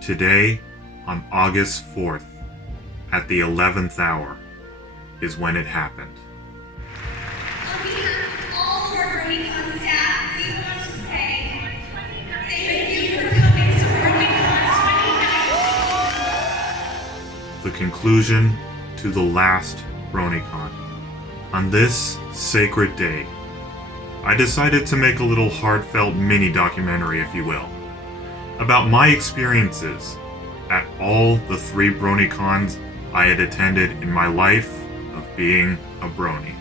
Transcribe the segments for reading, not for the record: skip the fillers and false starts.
Today, on August 4th, at the 11th hour, is when it happened. On behalf of all of our BronyCon staff, we want to say thank you for coming to BronyCon 2019. The conclusion to the last BronyCon. On this sacred day, I decided to make a little heartfelt mini documentary, if you will, about my experiences at all the 3 BronyCons I had attended in my life of being a brony.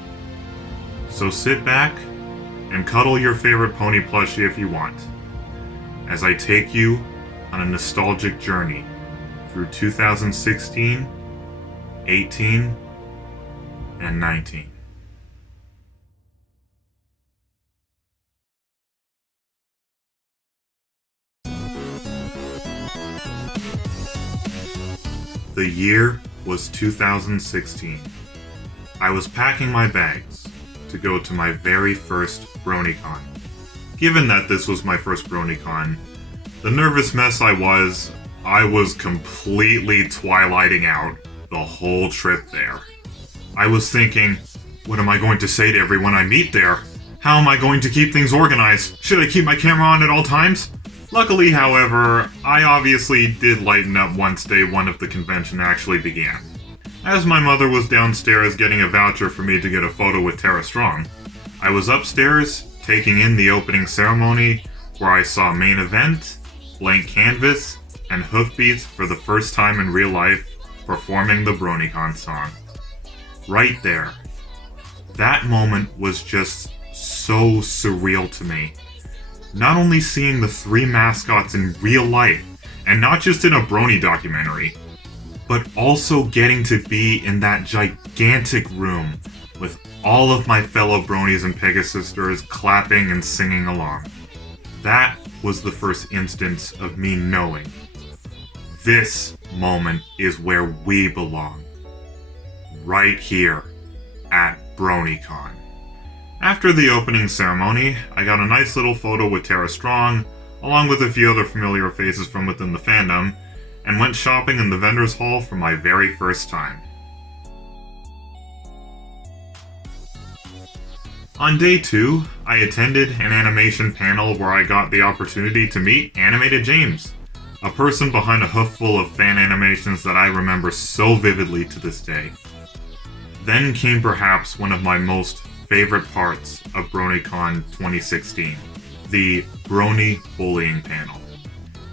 So sit back and cuddle your favorite pony plushie if you want, as I take you on a nostalgic journey through 2016, 18, and 19. The year was 2016. I was packing my bags to go to my very first BronyCon. Given that this was my first BronyCon, the nervous mess I was completely twilighting out the whole trip there. I was thinking, what am I going to say to everyone I meet there? How am I going to keep things organized? Should I keep my camera on at all times? Luckily, however, I obviously did lighten up once day 1 of the convention actually began. As my mother was downstairs getting a voucher for me to get a photo with Tara Strong, I was upstairs taking in the opening ceremony where I saw main event, blank canvas, and hoofbeats for the first time in real life performing the BronyCon song. Right there. That moment was just so surreal to me. Not only seeing the 3 mascots in real life, and not just in a brony documentary, but also getting to be in that gigantic room with all of my fellow bronies and Pegasisters clapping and singing along. That was the first instance of me knowing this moment is where we belong. Right here at BronyCon. After the opening ceremony, I got a nice little photo with Tara Strong, along with a few other familiar faces from within the fandom, and went shopping in the vendors hall for my very first time. On day 2, I attended an animation panel where I got the opportunity to meet Animated James, a person behind a hoofful of fan animations that I remember so vividly to this day. Then came perhaps one of my most favorite parts of BronyCon 2016, the Brony Bullying panel.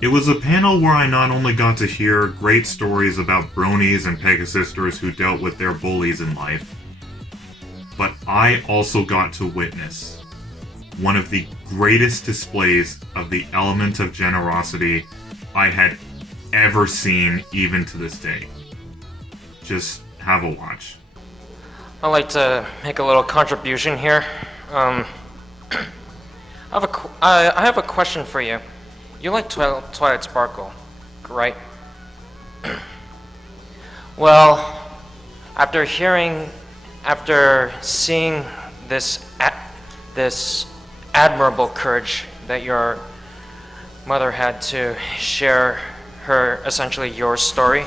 It was a panel where I not only got to hear great stories about bronies and Pegasisters who dealt with their bullies in life, but I also got to witness one of the greatest displays of the element of generosity I had ever seen even to this day. Just have a watch. I'd like to make a little contribution here. I have a question for you. You like Twilight Sparkle, right? Well, after seeing this admirable courage that your mother had to share essentially your story,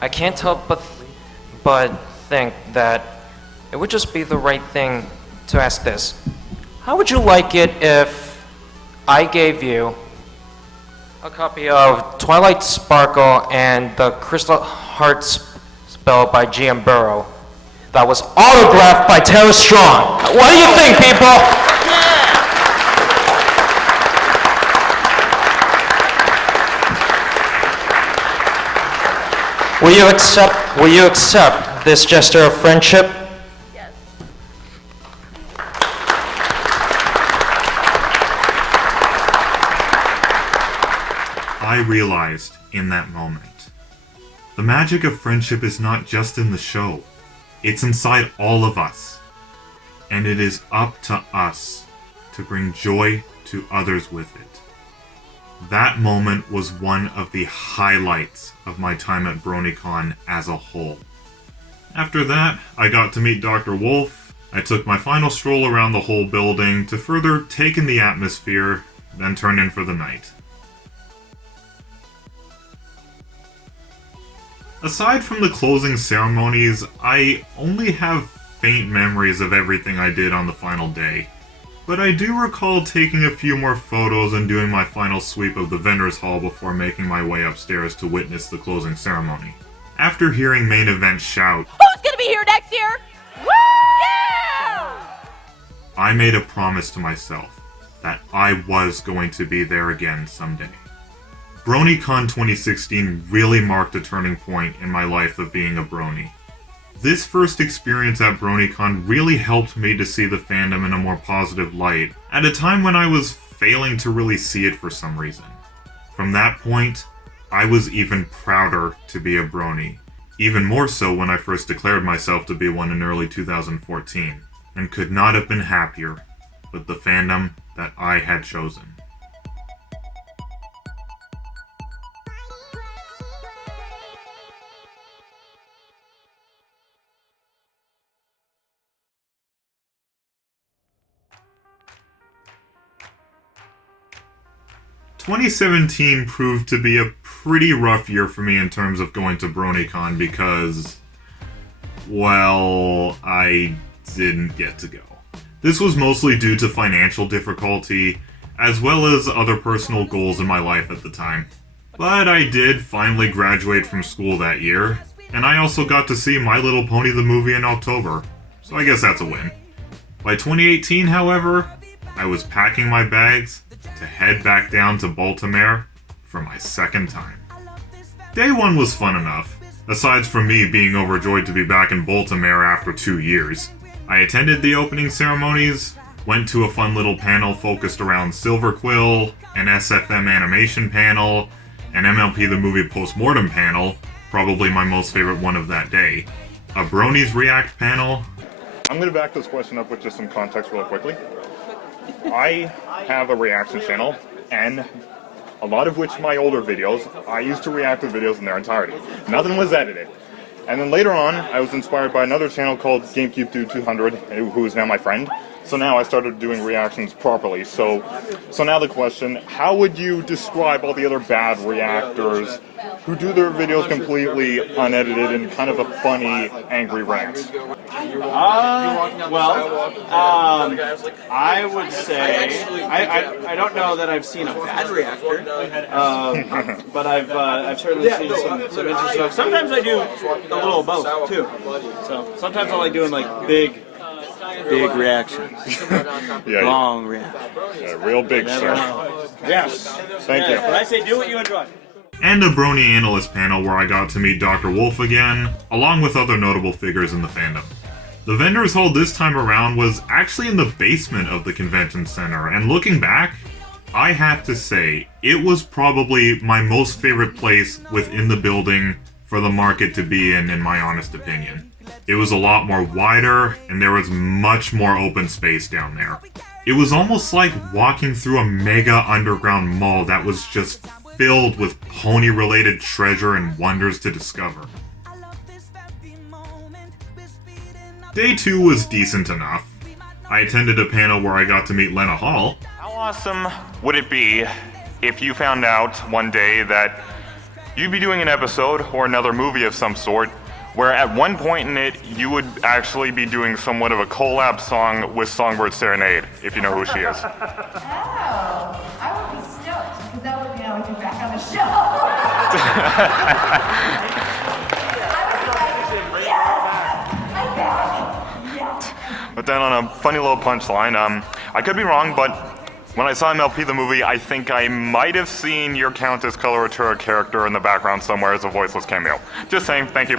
I can't help but think that it would just be the right thing to ask this. How would you like it if I gave you a copy of Twilight Sparkle and the Crystal Heart Spell by G.M. Burrow that was autographed by Tara Strong? What do you think, people? Will you accept this gesture of friendship? Yes. I realized in that moment, the magic of friendship is not just in the show, it's inside all of us. And it is up to us to bring joy to others with it. That moment was one of the highlights of my time at BronyCon as a whole. After that, I got to meet Dr. Wolf. I took my final stroll around the whole building to further take in the atmosphere, then turned in for the night. Aside from the closing ceremonies, I only have faint memories of everything I did on the final day. But I do recall taking a few more photos and doing my final sweep of the vendor's hall before making my way upstairs to witness the closing ceremony. After hearing main event shout, "Who's gonna be here next year? Woo! Yeah!" I made a promise to myself that I was going to be there again someday. BronyCon 2016 really marked a turning point in my life of being a brony. This first experience at BronyCon really helped me to see the fandom in a more positive light, at a time when I was failing to really see it for some reason. From that point, I was even prouder to be a brony, even more so when I first declared myself to be one in early 2014, and could not have been happier with the fandom that I had chosen. "2017 proved to be a pretty rough year for me in terms of going to BronyCon because, well, I didn't get to go. This was mostly due to financial difficulty, as well as other personal goals in my life at the time. But I did finally graduate from school that year, and I also got to see My Little Pony the movie in October, so I guess that's a win. By 2018, however, I was packing my bags to head back down to Baltimore for my second time. Day one was fun enough, aside from me being overjoyed to be back in Baltimore after 2 years. I attended the opening ceremonies, went to a fun little panel focused around Silver Quill, an SFM animation panel, an MLP the Movie Postmortem panel, probably my most favorite one of that day, a Bronies React panel. I'm going to back this question up with just some context real quickly. I have a reaction channel, and a lot of which my older videos, I used to react to videos in their entirety. Nothing was edited. And then later on, I was inspired by another channel called GameCube Dude 200, who is now my friend. So now I started doing reactions properly. So now the question, how would you describe all the other bad reactors who do their videos completely unedited and kind of a funny, angry rant? I would say, I don't know that I've seen a bad reactor, but I've certainly seen some interesting stuff. Sometimes I do a little of both, too. So sometimes I like doing like big reactions. Long reactions. Yeah, real big, sir. Yes. Thank you. But I say do what you enjoy. And a Brony Analyst panel where I got to meet Dr. Wolf again, along with other notable figures in the fandom. The vendors hall this time around was actually in the basement of the convention center, and looking back, I have to say, it was probably my most favorite place within the building for the market to be in my honest opinion. It was a lot more wider, and there was much more open space down there. It was almost like walking through a mega underground mall that was just filled with pony-related treasure and wonders to discover. Day 2 was decent enough. I attended a panel where I got to meet Lena Hall. How awesome would it be if you found out one day that you'd be doing an episode or another movie of some sort where at one point in it you would actually be doing somewhat of a collab song with Songbird Serenade, if you know who she is. Oh, I would be stoked, because that would mean I would be back on the show. I would be like, yes! I'm back! Yes! But then on a funny little punchline, I could be wrong, but when I saw MLP the movie, I think I might have seen your Countess Coloratura character in the background somewhere as a voiceless cameo. Just saying, thank you.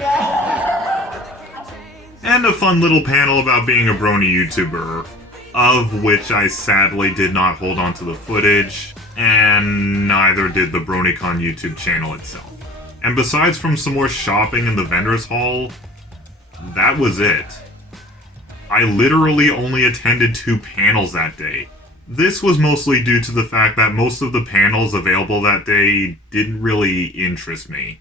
And a fun little panel about being a Brony YouTuber, of which I sadly did not hold on to the footage, and neither did the BronyCon YouTube channel itself. And besides from some more shopping in the vendors hall, that was it. I literally only attended 2 panels that day. This was mostly due to the fact that most of the panels available that day didn't really interest me.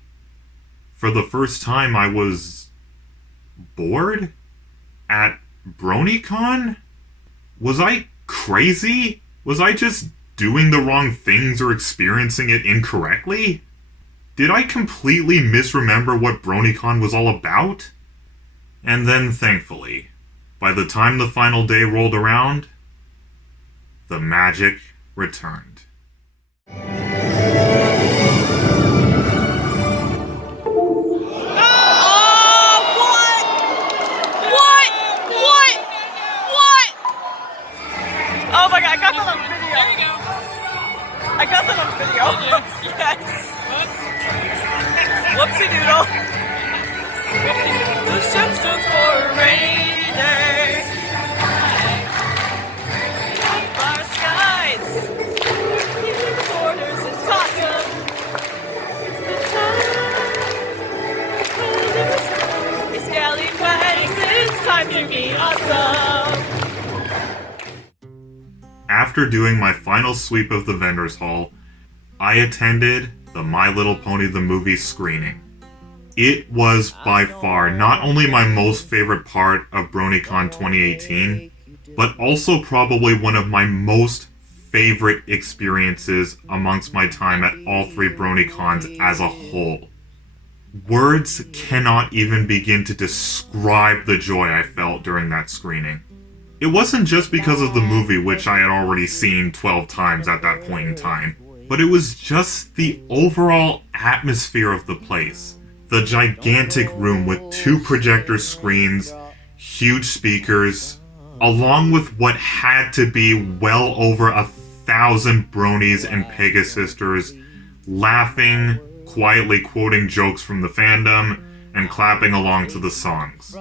For the first time, I was bored at BronyCon? Was I crazy? Was I just doing the wrong things or experiencing it incorrectly? Did I completely misremember what BronyCon was all about? And then, thankfully, by the time the final day rolled around, the magic returned. Oh my god, I got that on video. There you go. I got that on video. Yes. Whoopsie doodle. Blue gemstones for a rainy day. Bar skies. Borders, it's awesome. It's the time. It's scallywags. It's time to be awesome. After doing my final sweep of the vendors hall, I attended the My Little Pony the Movie screening. It was by far not only my most favorite part of BronyCon 2018, but also probably one of my most favorite experiences amongst my time at all three BronyCons as a whole. Words cannot even begin to describe the joy I felt during that screening. It wasn't just because of the movie, which I had already seen 12 times at that point in time, but it was just the overall atmosphere of the place. The gigantic room with 2 projector screens, huge speakers, along with what had to be well over 1,000 bronies and Pegasisters, laughing, quietly quoting jokes from the fandom, and clapping along to the songs.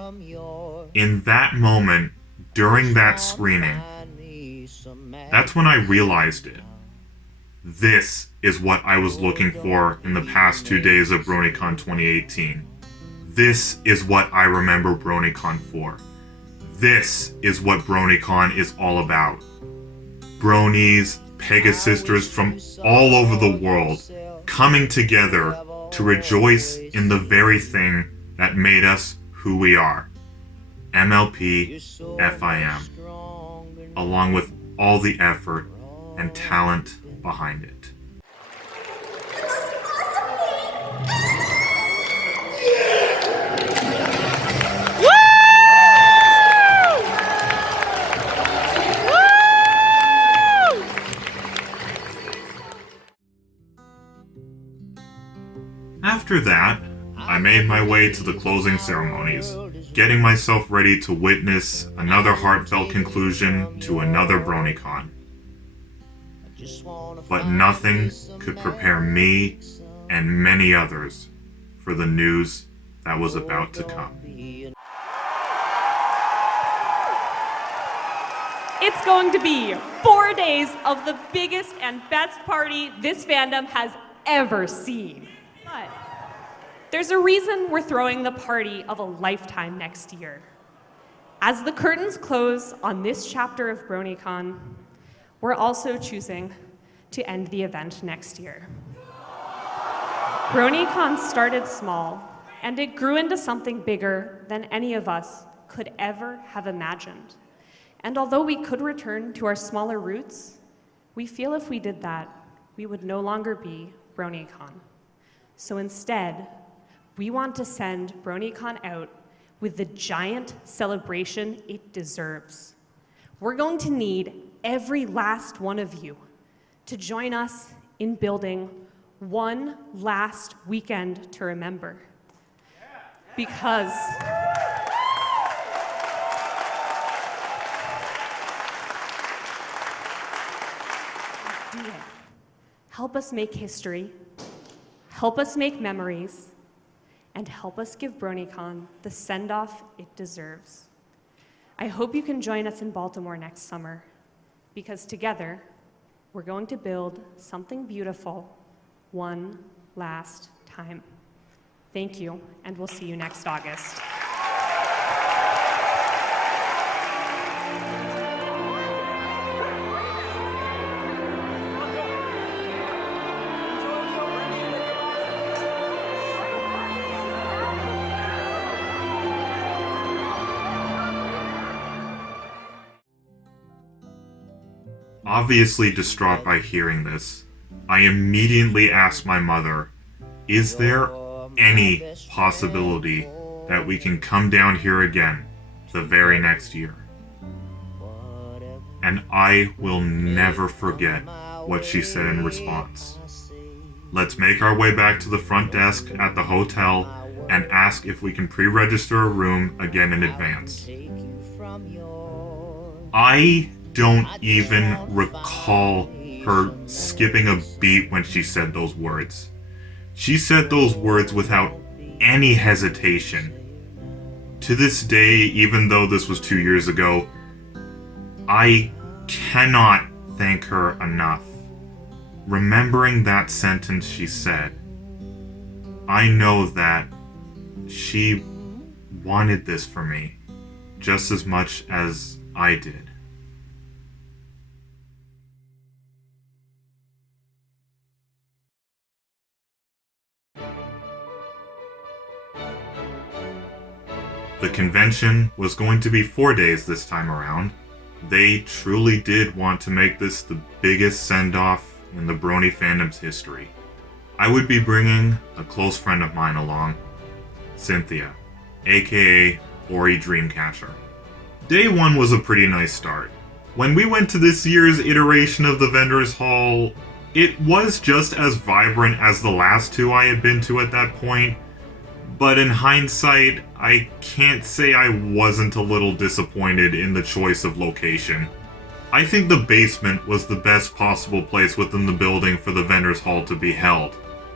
In that moment, during that screening, that's when I realized it. This is what I was looking for in the past 2 days of BronyCon 2018. This is what I remember BronyCon for. This is what BronyCon is all about. Bronies, Pegasisters from all over the world coming together to rejoice in the very thing that made us who we are. MLP FIM, along with all the effort and talent behind it. After that, I made my way to the closing ceremonies, getting myself ready to witness another heartfelt conclusion to another BronyCon. But nothing could prepare me and many others for the news that was about to come. It's going to be 4 days of the biggest and best party this fandom has ever seen. But there's a reason we're throwing the party of a lifetime next year. As the curtains close on this chapter of BronyCon, we're also choosing to end the event next year. BronyCon started small, and it grew into something bigger than any of us could ever have imagined. And although we could return to our smaller roots, we feel if we did that, we would no longer be BronyCon. So instead, we want to send BronyCon out with the giant celebration it deserves. We're going to need every last one of you to join us in building one last weekend to remember. Because do it. Help us make history, help us make memories, and help us give BronyCon the send-off it deserves. I hope you can join us in Baltimore next summer, because together, we're going to build something beautiful one last time. Thank you, and we'll see you next August. Obviously distraught by hearing this, I immediately asked my mother, is there any possibility that we can come down here again the very next year? And I will never forget what she said in response. Let's make our way back to the front desk at the hotel and ask if we can pre-register a room again in advance. I don't even recall her skipping a beat when she said those words. She said those words without any hesitation. To this day, even though this was 2 years ago, I cannot thank her enough. Remembering that sentence she said, I know that she wanted this for me just as much as I did. The convention was going to be 4 days this time around. They truly did want to make this the biggest send-off in the Brony fandom's history. I would be bringing a close friend of mine along, Cynthia, aka Ori DreamCatcher. Day 1 was a pretty nice start. When we went to this year's iteration of the Vendors Hall, it was just as vibrant as the last 2 I had been to at that point, but in hindsight, I can't say I wasn't a little disappointed in the choice of location. I think the basement was the best possible place within the building for the Vendors Hall to be held.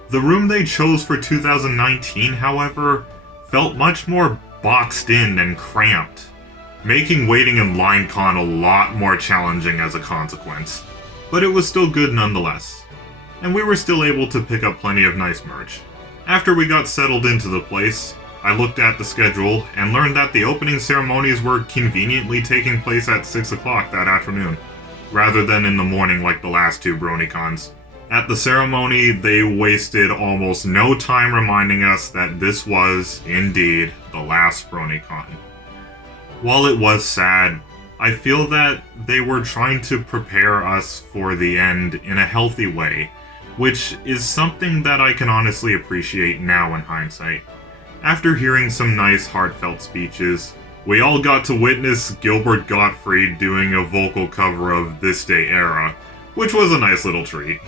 The room they chose for 2019, however, felt much more boxed in and cramped, making waiting in LineCon a lot more challenging as a consequence. But it was still good nonetheless, and we were still able to pick up plenty of nice merch. After we got settled into the place, I looked at the schedule and learned that the opening ceremonies were conveniently taking place at 6 o'clock that afternoon, rather than in the morning like the last 2 BronyCons. At the ceremony, they wasted almost no time reminding us that this was, indeed, the last BronyCon. While it was sad, I feel that they were trying to prepare us for the end in a healthy way, which is something that I can honestly appreciate now in hindsight. After hearing some nice heartfelt speeches, we all got to witness Gilbert Gottfried doing a vocal cover of This Day Era, which was a nice little treat.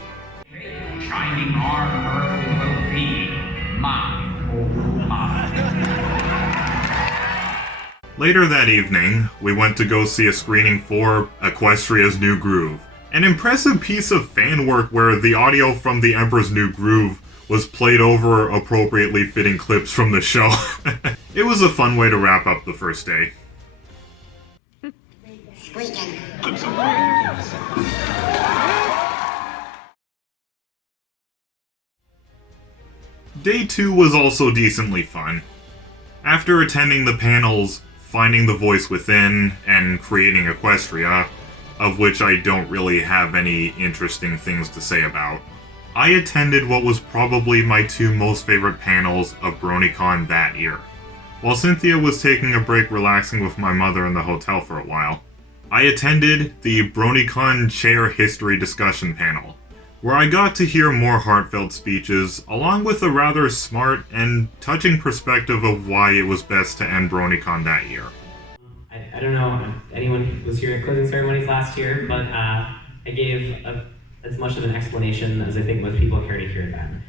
Shining armor will be mine, oh mine. Later that evening, we went to go see a screening for Equestria's New Groove, an impressive piece of fan work where the audio from the Emperor's New Groove was played over appropriately fitting clips from the show. It was a fun way to wrap up the first day. Squeaking. Day 2 was also decently fun. After attending the panels Finding the Voice Within and Creating Equestria, of which I don't really have any interesting things to say about, I attended what was probably my 2 most favorite panels of BronyCon that year. While Cynthia was taking a break relaxing with my mother in the hotel for a while, I attended the BronyCon Chair History Discussion panel, where I got to hear more heartfelt speeches, along with a rather smart and touching perspective of why it was best to end BronyCon that year. I don't know if anyone was here at closing ceremonies last year, but I gave as much of an explanation as I think most people care to hear then.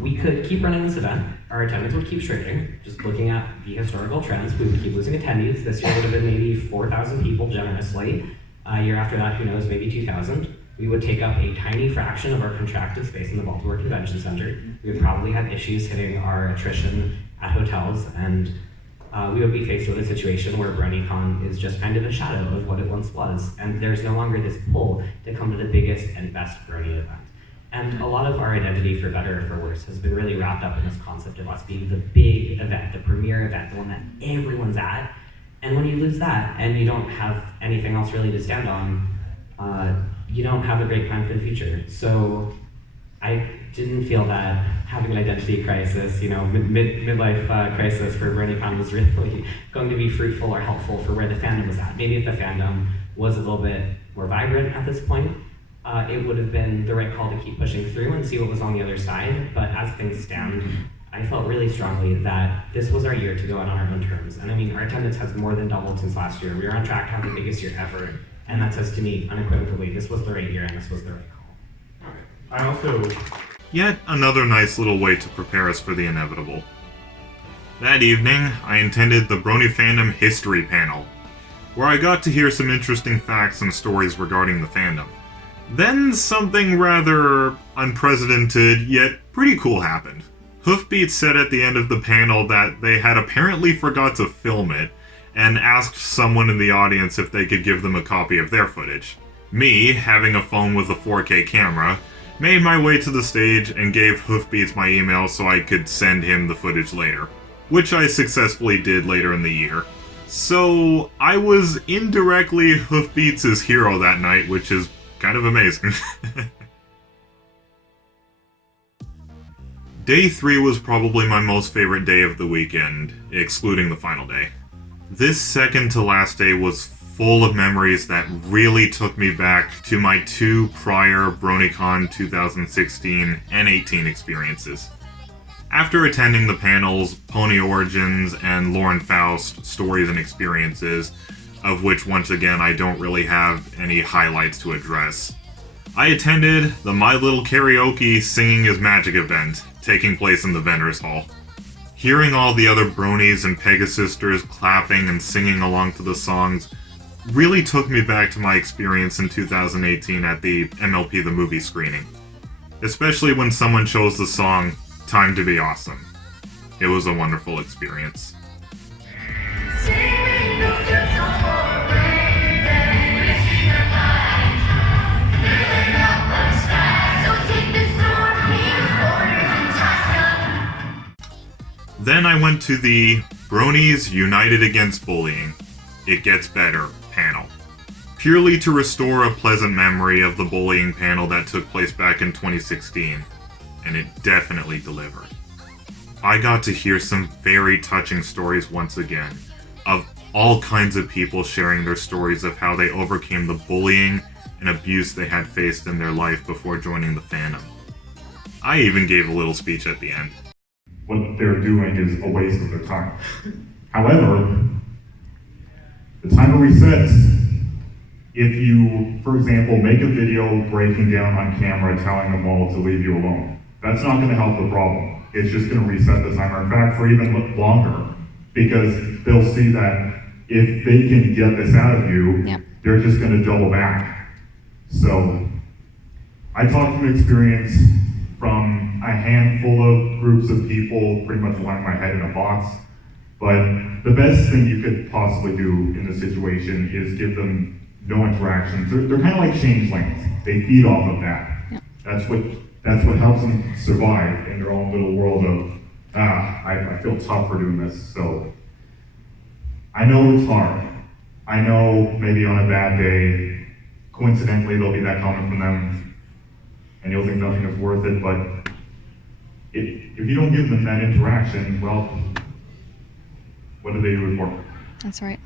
We could keep running this event. Our attendance would keep shrinking. Just looking at the historical trends, we would keep losing attendees. This year would have been maybe 4,000 people generously. Year after that, who knows, maybe 2,000. We would take up a tiny fraction of our contracted space in the Baltimore Convention Center. We would probably have issues hitting our attrition at hotels, and we would be faced with a situation where BronyCon is just kind of a shadow of what it once was, and there's no longer this pull to come to the biggest and best Brony event. And a lot of our identity, for better or for worse, has been really wrapped up in this concept of us being the big event, the premier event, the one that everyone's at. And when you lose that, and you don't have anything else really to stand on, you don't have a great plan for the future. So I didn't feel that having an identity crisis, midlife crisis for BronyCon was really going to be fruitful or helpful for where the fandom was at. Maybe if the fandom was a little bit more vibrant at this point, it would have been the right call to keep pushing through and see what was on the other side. But as things stand, I felt really strongly that this was our year to go out on our own terms. And I mean, our attendance has more than doubled since last year. We are on track to have the biggest year ever. And that says to me, unequivocally, this was the right year and this was the right call. I also... Yet another nice little way to prepare us for the inevitable. That evening, I attended the Brony Fandom History panel, where I got to hear some interesting facts and stories regarding the fandom. Then something rather unprecedented, yet pretty cool happened. Hoofbeat said at the end of the panel that they had apparently forgot to film it, and asked someone in the audience if they could give them a copy of their footage. Me, having a phone with a 4K camera, made my way to the stage and gave Hoofbeats my email so I could send him the footage later, which I successfully did later in the year. So, I was indirectly Hoofbeats' hero that night, which is kind of amazing. Day 3 was probably my most favorite day of the weekend, excluding the final day. This second to last day was full of memories that really took me back to my 2 prior BronyCon 2016 and 18 experiences. After attending the panels, Pony Origins and Lauren Faust Stories and Experiences, of which once again I don't really have any highlights to address, I attended the My Little Karaoke Singing is Magic event, taking place in the Vendors Hall. Hearing all the other Bronies and Pegasisters clapping and singing along to the songs really took me back to my experience in 2018 at the MLP The Movie screening. Especially when someone chose the song Time to Be Awesome. It was a wonderful experience. Then I went to the Bronies United Against Bullying, It Gets Better panel, purely to restore a pleasant memory of the bullying panel that took place back in 2016, and it definitely delivered. I got to hear some very touching stories once again, of all kinds of people sharing their stories of how they overcame the bullying and abuse they had faced in their life before joining the fandom. I even gave a little speech at the end. What they're doing is a waste of their time. However, the timer resets if you, for example, make a video breaking down on camera telling them all to leave you alone. That's not going to help the problem. It's just going to reset the timer. In fact, for even longer, because they'll see that if they can get this out of you, they're just going to double back. So, I talk from experience from a handful of groups of people pretty much wanting my head in a box. But the best thing you could possibly do in this situation is give them no interactions. They're kind of like changelings. They feed off of that. Yep. That's what helps them survive in their own little world of, I feel tough for doing this. So I know it's hard. I know maybe on a bad day, coincidentally, there'll be that comment from them, and you'll think nothing is worth it, but if you don't give them that interaction, well, what do they do it for? That's right.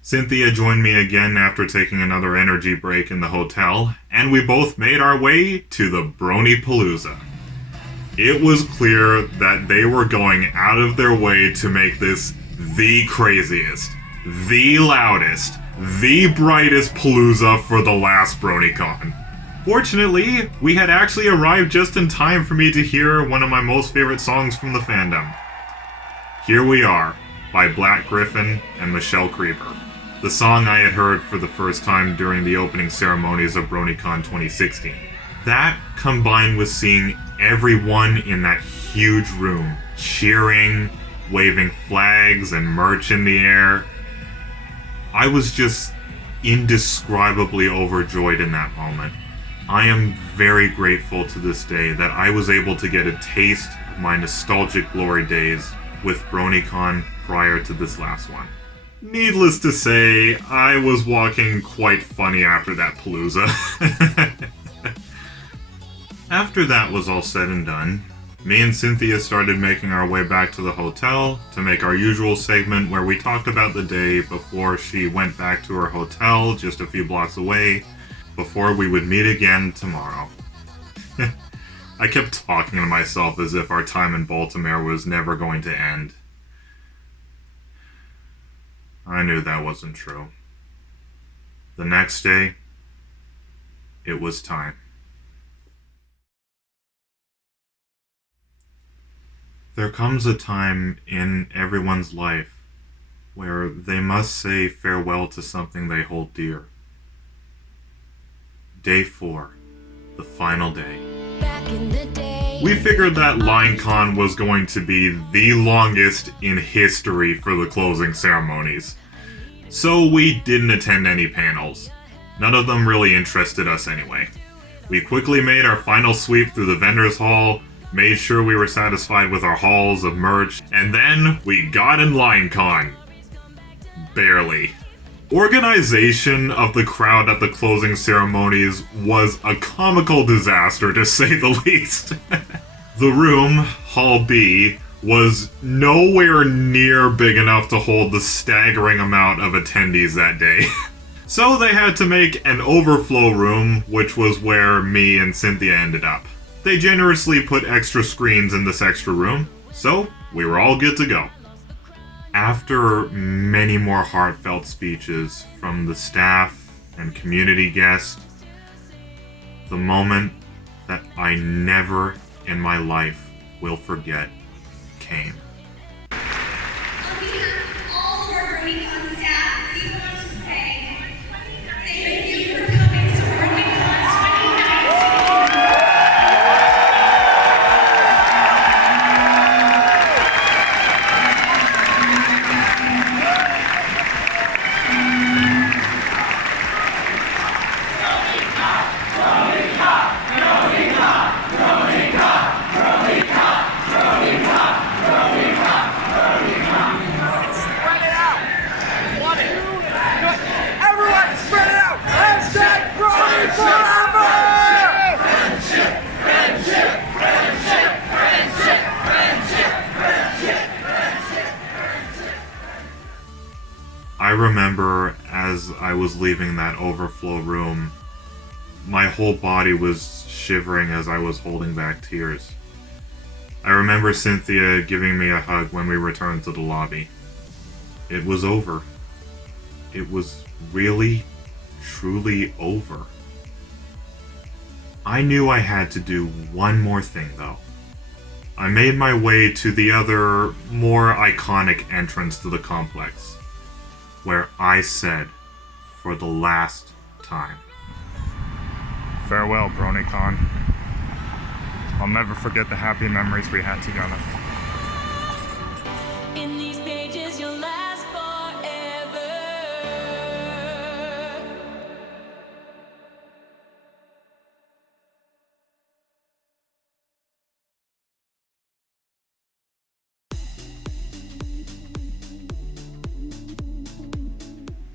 Cynthia joined me again after taking another energy break in the hotel, and we both made our way to the Bronypalooza. It was clear that they were going out of their way to make this the craziest, the loudest, the brightest palooza for the last BronyCon. Fortunately, we had actually arrived just in time for me to hear one of my most favorite songs from the fandom. Here We Are, by Black Griffin and Michelle Creeper. The song I had heard for the first time during the opening ceremonies of BronyCon 2016. That, combined with seeing everyone in that huge room cheering, waving flags and merch in the air, I was just indescribably overjoyed in that moment. I am very grateful to this day that I was able to get a taste of my nostalgic glory days with BronyCon prior to this last one. Needless to say, I was walking quite funny after that palooza. After that was all said and done, Me and Cynthia started making our way back to the hotel to make our usual segment where we talked about the day before she went back to her hotel just a few blocks away, before we would meet again tomorrow. I kept talking to myself as if our time in Baltimore was never going to end. I knew that wasn't true. The next day, it was time. There comes a time in everyone's life where they must say farewell to something they hold dear. Day 4, the final day. We figured that LineCon was going to be the longest in history for the closing ceremonies. So we didn't attend any panels. None of them really interested us anyway. We quickly made our final sweep through the vendors hall, made sure we were satisfied with our hauls of merch, and then we got in LineCon. Barely. Organization of the crowd at the closing ceremonies was a comical disaster, to say the least. The room, Hall B, was nowhere near big enough to hold the staggering amount of attendees that day. So they had to make an overflow room, which was where me and Cynthia ended up. They generously put extra screens in this extra room, so we were all good to go. After many more heartfelt speeches from the staff and community guests, the moment that I never in my life will forget came. On behalf of all of our BronyCon staff, we want to say thank you for coming to BronyCon 2019. Everyone, spread it out! Hashtag Brony forever! Friendship, friendship, friendship, friendship, friendship, friendship, friendship. I remember as I was leaving that overflow room, my whole body was shivering as I was holding back tears. I remember Cynthia giving me a hug when we returned to the lobby. It was over. It was really, truly over. I knew I had to do one more thing, though. I made my way to the other, more iconic entrance to the complex, where I said, for the last time, Farewell, BronyCon. I'll never forget the happy memories we had together. In these pages you'll last forever.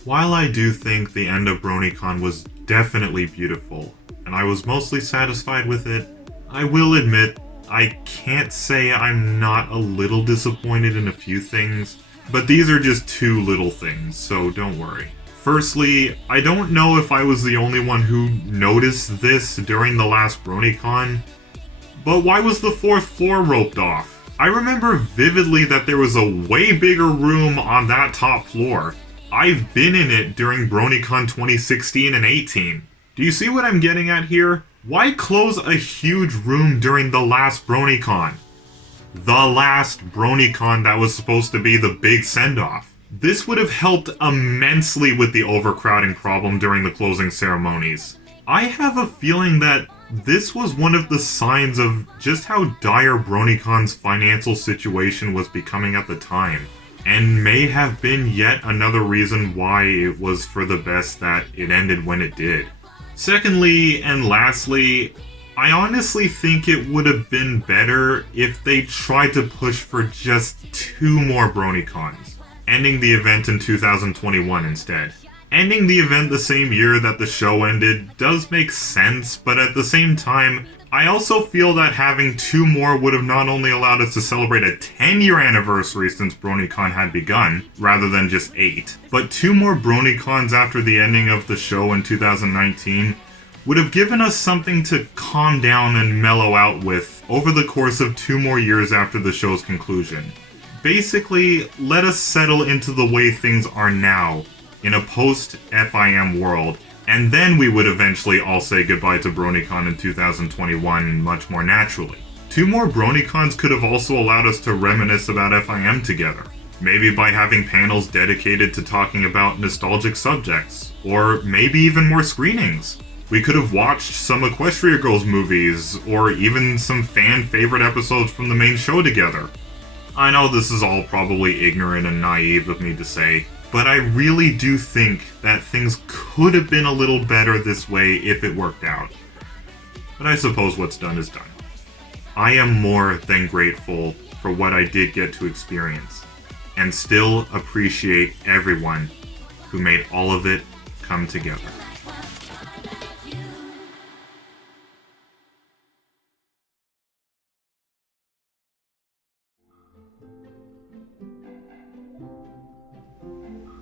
While I do think the end of BronyCon was definitely beautiful, and I was mostly satisfied with it, I will admit I can't say I'm not a little disappointed in a few things, but these are just two little things, so don't worry. Firstly, I don't know if I was the only one who noticed this during the last BronyCon, but why was the 4th floor roped off? I remember vividly that there was a way bigger room on that top floor. I've been in it during BronyCon 2016 and 18. Do you see what I'm getting at here? Why close a huge room during the last BronyCon? The last BronyCon that was supposed to be the big send-off. This would have helped immensely with the overcrowding problem during the closing ceremonies. I have a feeling that this was one of the signs of just how dire BronyCon's financial situation was becoming at the time, and may have been yet another reason why it was for the best that it ended when it did. Secondly, and lastly, I honestly think it would have been better if they tried to push for just 2 more BronyCons, ending the event in 2021 instead. Ending the event the same year that the show ended does make sense, but at the same time, I also feel that having 2 more would have not only allowed us to celebrate a 10-year anniversary since BronyCon had begun, rather than just 8, but 2 more BronyCons after the ending of the show in 2019 would have given us something to calm down and mellow out with over the course of 2 more years after the show's conclusion. Basically, let us settle into the way things are now, in a post-FIM world, and then we would eventually all say goodbye to BronyCon in 2021 much more naturally. 2 more BronyCons could have also allowed us to reminisce about FIM together. Maybe by having panels dedicated to talking about nostalgic subjects, or maybe even more screenings. We could have watched some Equestria Girls movies, or even some fan-favorite episodes from the main show together. I know this is all probably ignorant and naive of me to say, but I really do think that things could have been a little better this way if it worked out. But I suppose what's done is done. I am more than grateful for what I did get to experience, and still appreciate everyone who made all of it come together.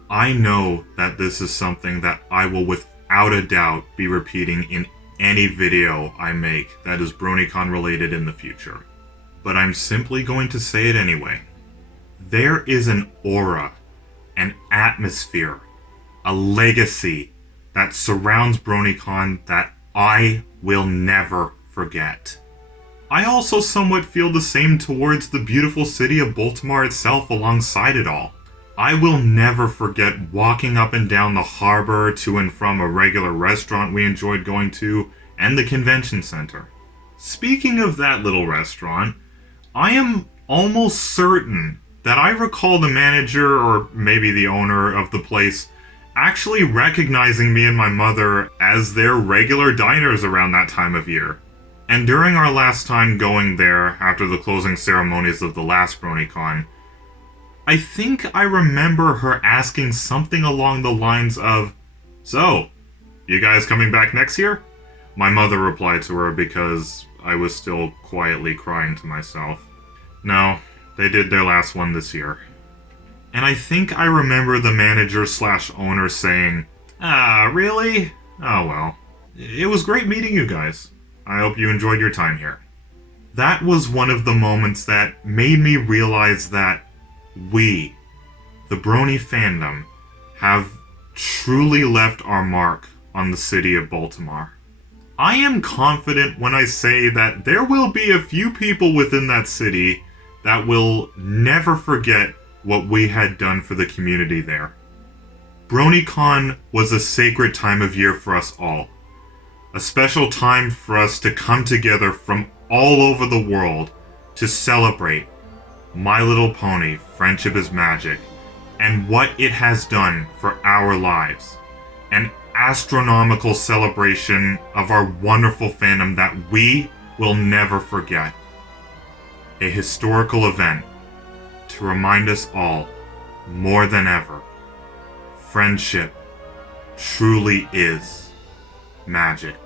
I know that this is something that I will without a doubt be repeating in any video I make that is BronyCon related in the future. But I'm simply going to say it anyway. There is an aura, an atmosphere, a legacy that surrounds BronyCon that I will never forget. I also somewhat feel the same towards the beautiful city of Baltimore itself alongside it all. I will never forget walking up and down the harbor to and from a regular restaurant we enjoyed going to, and the convention center. Speaking of that little restaurant, I am almost certain that I recall the manager, or maybe the owner of the place, actually recognizing me and my mother as their regular diners around that time of year. And during our last time going there, after the closing ceremonies of the last BronyCon, I think I remember her asking something along the lines of, "So, you guys coming back next year?" My mother replied to her because I was still quietly crying to myself. No, they did their last one this year. And I think I remember the manager/owner saying, "Ah, really? Oh well. It was great meeting you guys. I hope you enjoyed your time here." That was one of the moments that made me realize that we, the Brony fandom, have truly left our mark on the city of Baltimore. I am confident when I say that there will be a few people within that city that will never forget what we had done for the community there. BronyCon was a sacred time of year for us all. A special time for us to come together from all over the world to celebrate My Little Pony, Friendship is Magic, and what it has done for our lives. An astronomical celebration of our wonderful fandom that we will never forget. A historical event to remind us all, more than ever, friendship truly is magic.